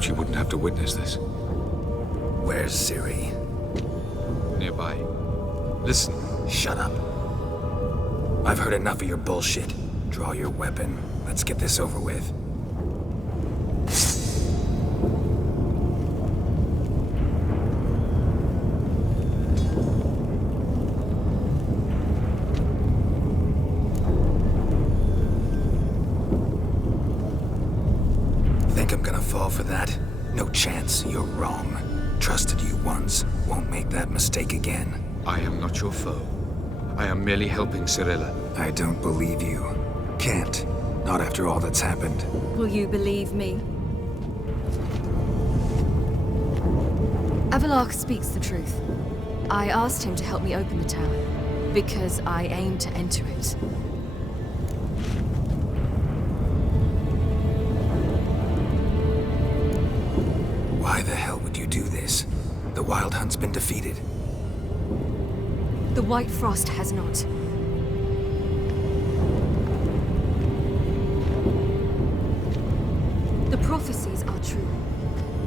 hoped you wouldn't have to witness this. Where's Ciri? Nearby. Listen. Shut up. I've heard enough of your bullshit. Draw your weapon. Let's get this over with. Think I'm gonna fall for that? No chance. You're wrong. Trusted you once. Won't make that mistake again. I am not your foe. I am merely helping Cirilla. I don't believe you. Can't. Not after all that's happened. Will you believe me? Avallac'h speaks the truth. I asked him to help me open the tower, because I aim to enter it. Why the hell would you do this? The Wild Hunt's been defeated. The White Frost has not. The prophecies are true.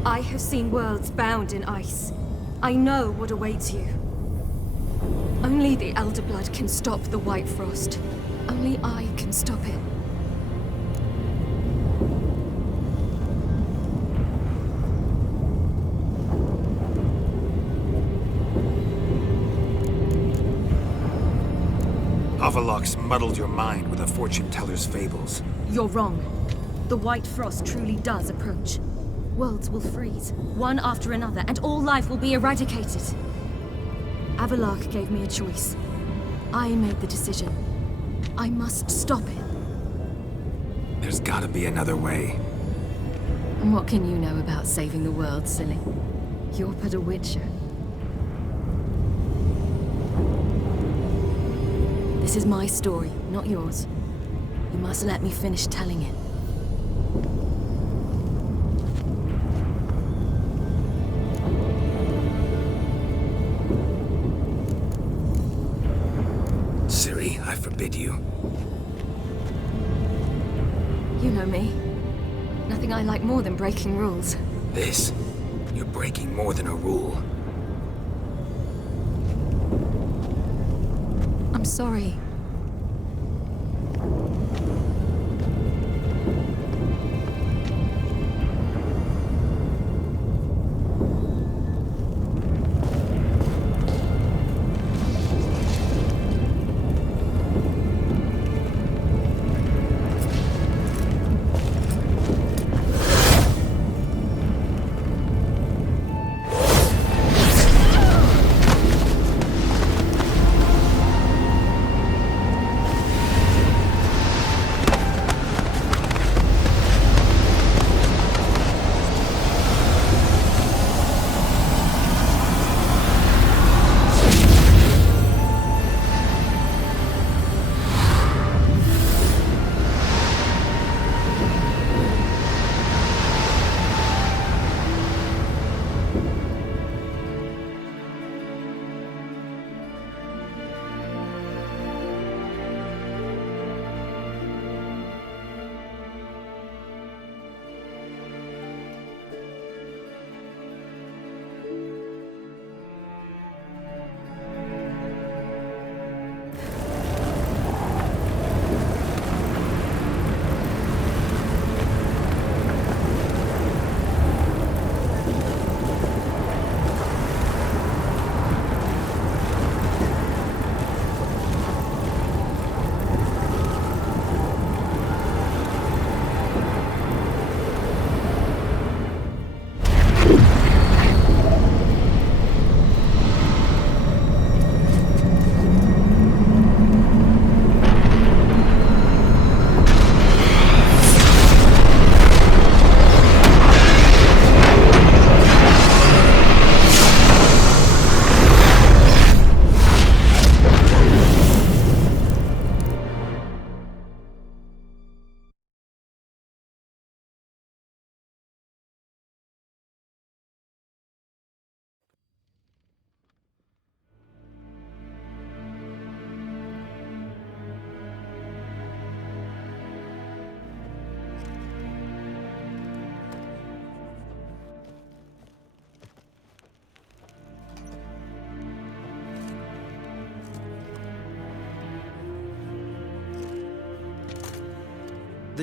I have seen worlds bound in ice. I know what awaits you. Only the Elder Blood can stop the White Frost. Only I can stop it. Avallac'h's muddled your mind with a fortune teller's fables. You're wrong. The White Frost truly does approach. Worlds will freeze, one after another, and all life will be eradicated. Avallac'h gave me a choice. I made the decision. I must stop it. There's gotta be another way. And what can you know about saving the world, silly? You're but a witcher. This is my story, not yours. You must let me finish telling it. Ciri, I forbid you. You know me. Nothing I like more than breaking rules. This? You're breaking more than a rule. I'm sorry.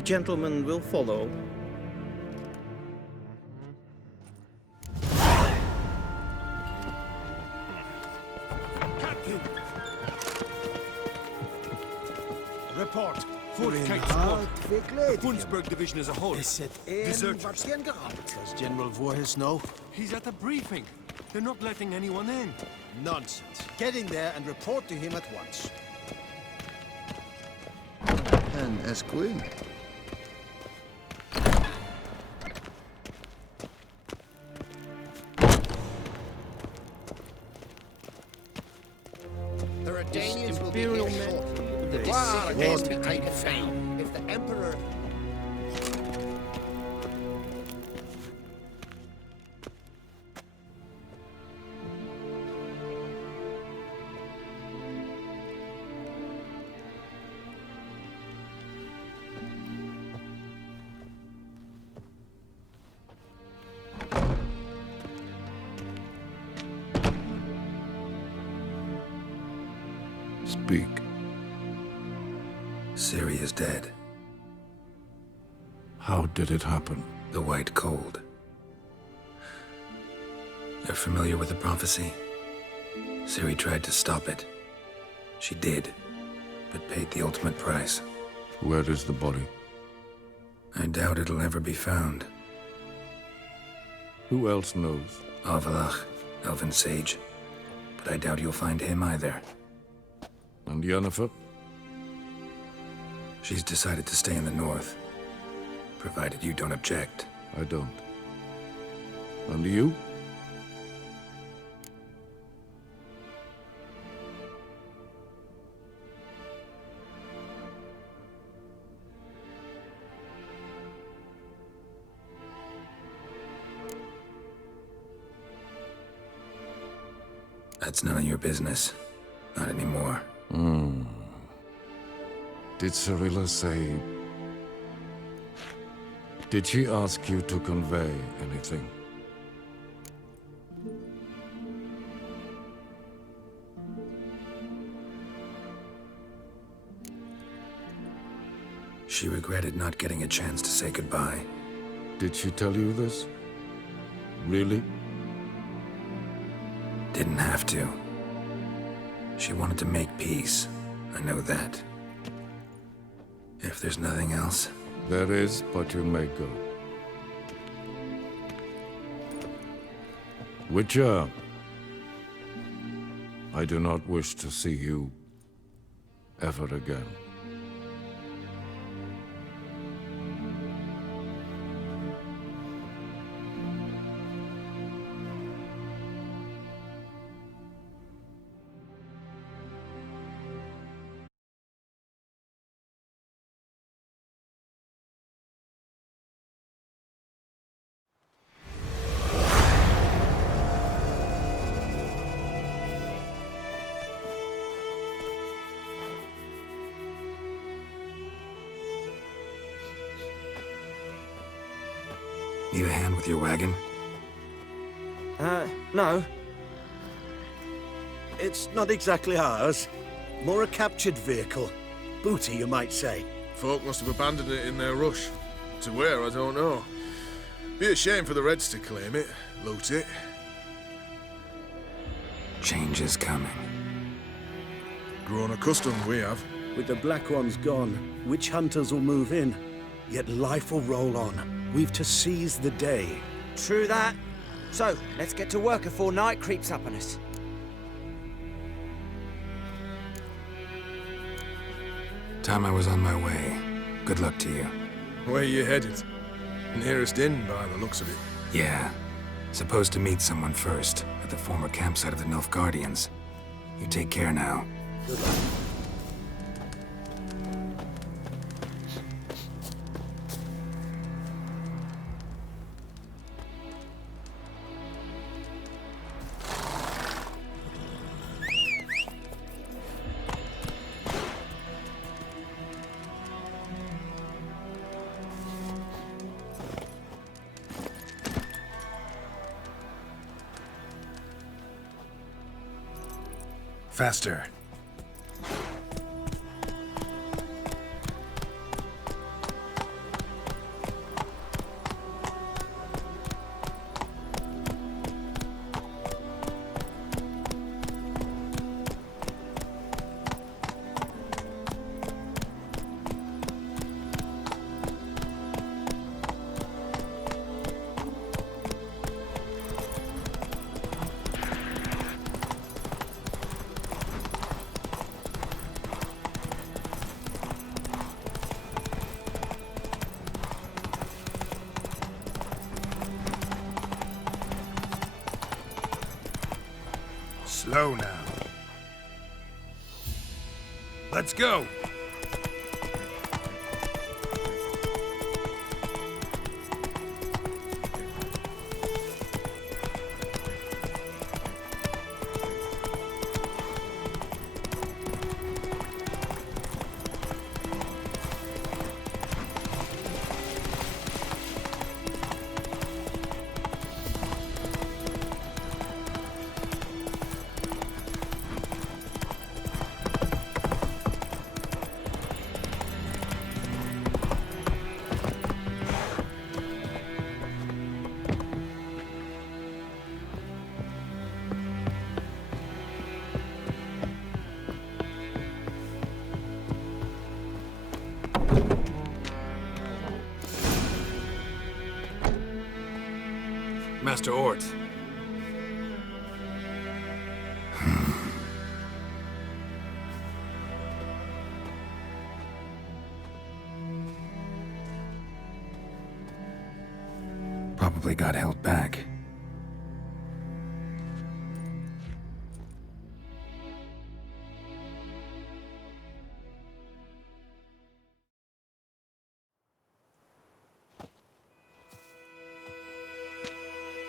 The gentleman will follow. Captain! Report. Fourth Erin Kite Hart, Squad. wie The kleed je? Funsberg Division as a whole. Is het in Deserters. wat geen geraakt? Does General Voorhees know? He's at a briefing. They're not letting anyone in. Nonsense. Get in there and report to him at once. And Esquin. The Redanians will Imperial be here men. shortly. The War decision has been taken. If the Emperor... Speak. Ciri is dead. How did it happen? The White Cold. You're familiar with the prophecy? Ciri tried to stop it. She did, but paid the ultimate price. Where is the body? I doubt it'll ever be found. Who else knows? Avallac'h, Elven Sage. But I doubt you'll find him either. And Yennefer? She's decided to stay in the north. Provided you don't object. I don't. And you? That's none of your business. Not anymore. Did Cirilla say... Did she ask you to convey anything? She regretted not getting a chance to say goodbye. Did she tell you this? Really? Didn't have to. She wanted to make peace. I know that. If there's nothing else, There is, but you may go. Witcher, I do not wish to see you ever again. need a hand with your wagon? No. It's not exactly ours. More a captured vehicle. Booty, you might say. Folk must have abandoned it in their rush. To where, I don't know. Be a shame for the Reds to claim it, loot it. Change is coming. Grown accustomed, we have. With the Black Ones gone, witch hunters will move in. Yet life will roll on. We've to seize the day. True that. So, let's get to work before night creeps up on us. Time I was on my way. Good luck to you. Where you headed? Nearest inn, by the looks of it. Yeah. Supposed to meet someone first, at the former campsite of the Nilfgaardians. You take care now. Good luck. Faster. Slow now. Let's go! Master Ort. Probably got held back.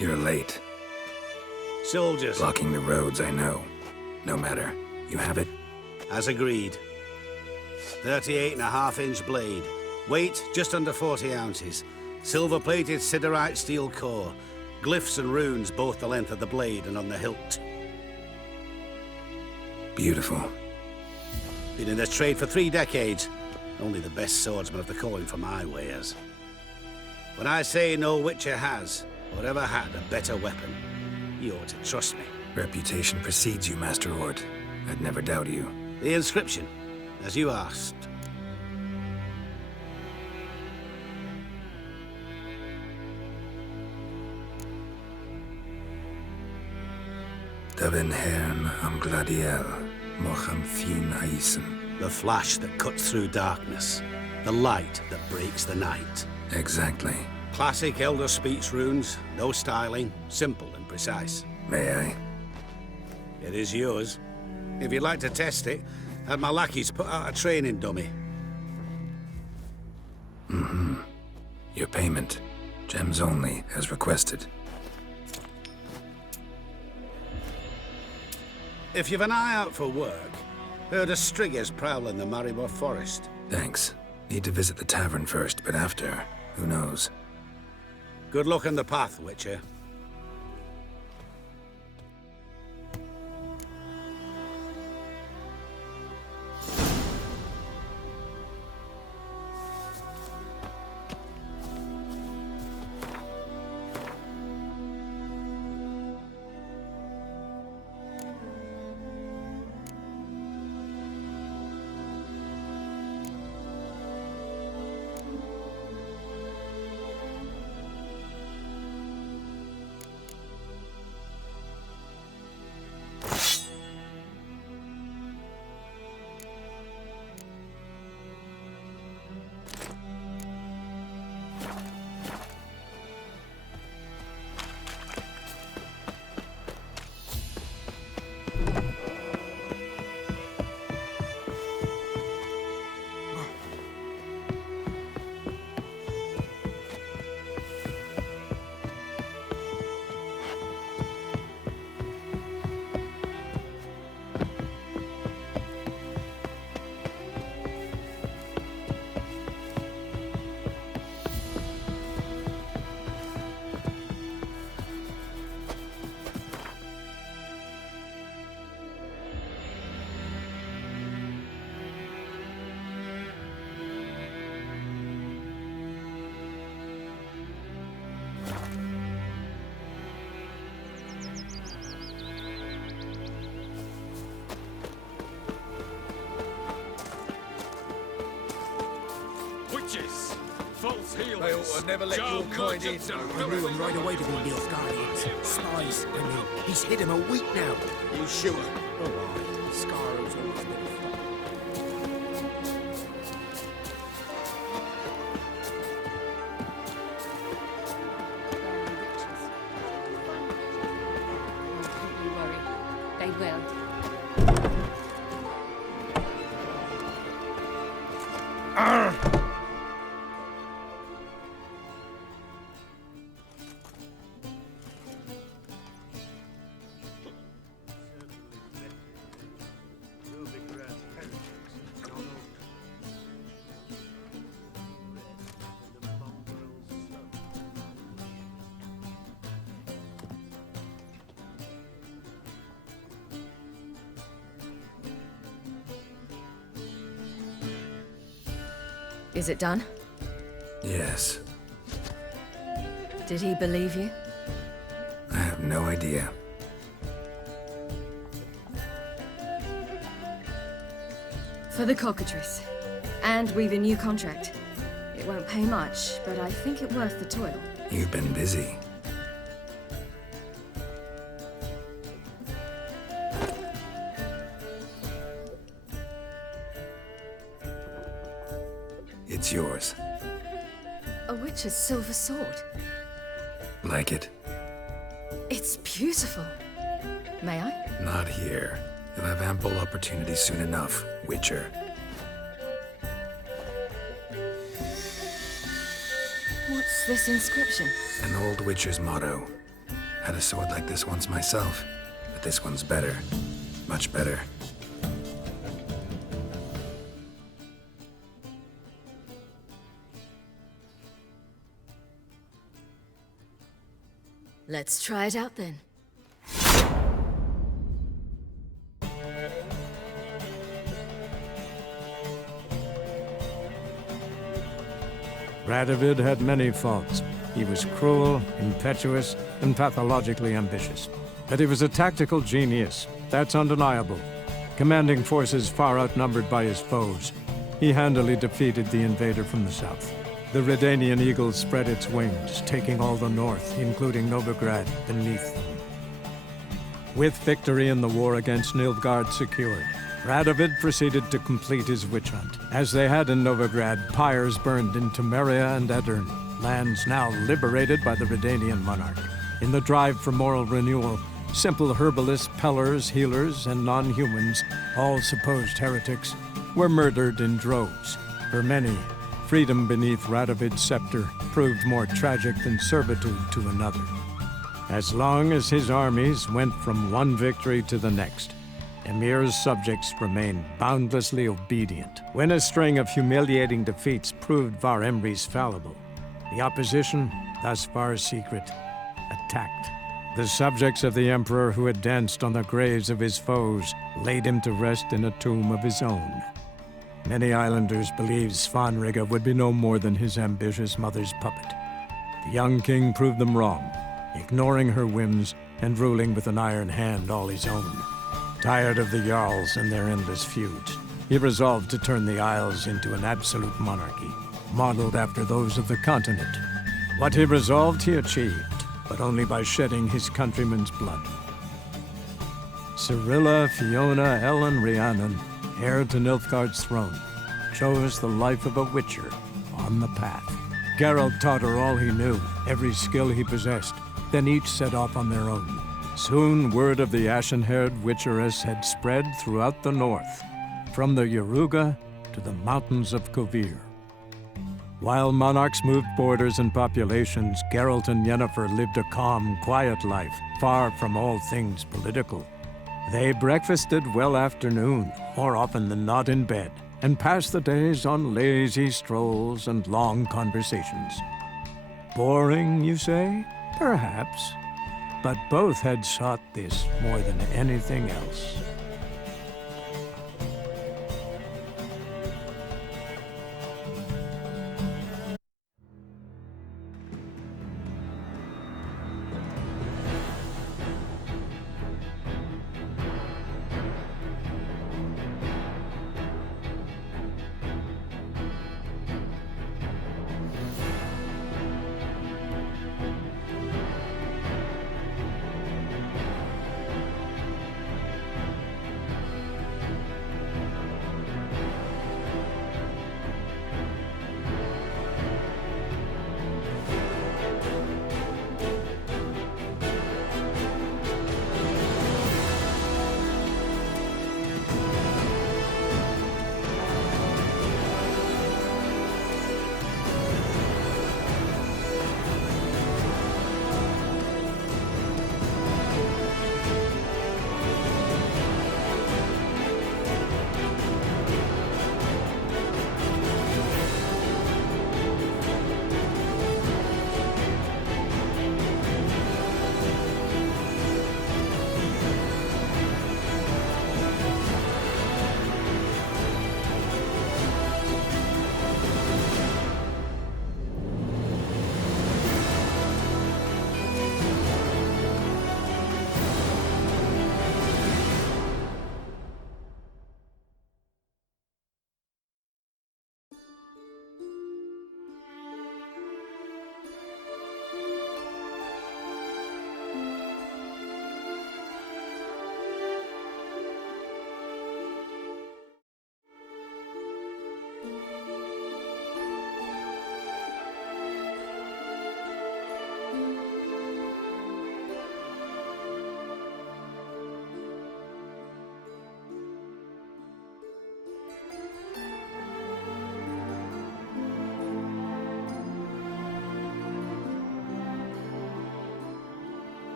You're late. Soldiers. Blocking the roads, I know. No matter. You have it? As agreed. 38.5-inch blade. Weight just under 40 ounces. Silver-plated siderite steel core. Glyphs and runes both the length of the blade and on the hilt. Beautiful. Been in this trade for 3 decades. Only the best swordsmen of the calling for my wares. When I say no Witcher has, or ever had, a better weapon, you ought to trust me. Reputation precedes you, Master Ort. I'd never doubt you. The inscription, as you asked. Daven Hern am Gladiel, Mocham Fin Aisen. The flash that cuts through darkness. The light that breaks the night. Exactly. Classic Elder Speech runes, no styling, simple and precise. May I? It is yours. If you'd like to test it, have my lackeys put out a training dummy. Your payment. Gems only, as requested. If you've an eye out for work, heard of Striggers prowling the Maribor Forest. Thanks. Need to visit the tavern first, but after, who knows? Good luck on the path, Witcher. Witches! False healers! I ought to never let your kind in. I knew him right away to be Nilfgaardians. Spies, I mean. He's hid him a week now. You sure? Oh, aye. Scarro's always been a thought. They will. Is it done? Yes. Did he believe you? I have no idea. For the cockatrice. And we've a new contract. It won't pay much, but I think it worth the toil. You've been busy. It's yours. A witch's silver sword. Like it? It's beautiful. May I? Not here. You'll have ample opportunity soon enough, Witcher. What's this inscription? An old Witcher's motto. Had a sword like this once myself, but this one's better. Much better. Let's try it out then. Radovid had many faults. He was cruel, impetuous, and pathologically ambitious. But he was a tactical genius. That's undeniable. Commanding forces far outnumbered by his foes, he handily defeated the invader from the south. The Redanian eagle spread its wings, taking all the north, including Novigrad, beneath them. With victory in the war against Nilfgaard secured, Radovid proceeded to complete his witch hunt. As they had in Novigrad, pyres burned in Temeria and Aedirn, lands now liberated by the Redanian monarch. In the drive for moral renewal, simple herbalists, pellers, healers, and non-humans, all supposed heretics, were murdered in droves. For many, freedom beneath Radovid's scepter proved more tragic than servitude to another. As long as his armies went from one victory to the next, Emir's subjects remained boundlessly obedient. When a string of humiliating defeats proved Var Emreis fallible, the opposition, thus far secret, attacked. The subjects of the Emperor who had danced on the graves of his foes laid him to rest in a tomb of his own. Many islanders believed Svanrige would be no more than his ambitious mother's puppet. The young king proved them wrong, ignoring her whims and ruling with an iron hand all his own. Tired of the Jarls and their endless feuds, he resolved to turn the Isles into an absolute monarchy, modeled after those of the continent. What he resolved he achieved, but only by shedding his countrymen's blood. Cirilla, Fiona, Ellen, Rhiannon, heir to Nilfgaard's throne, chose the life of a witcher on the path. Geralt taught her all he knew, every skill he possessed, then each set off on their own. Soon word of the ashen-haired witcheress had spread throughout the north, from the Yaruga to the mountains of Kovir. While monarchs moved borders and populations, Geralt and Yennefer lived a calm, quiet life, far from all things political. They breakfasted well after noon, more often than not in bed, and passed the days on lazy strolls and long conversations. Boring, you say? Perhaps. But both had sought this more than anything else.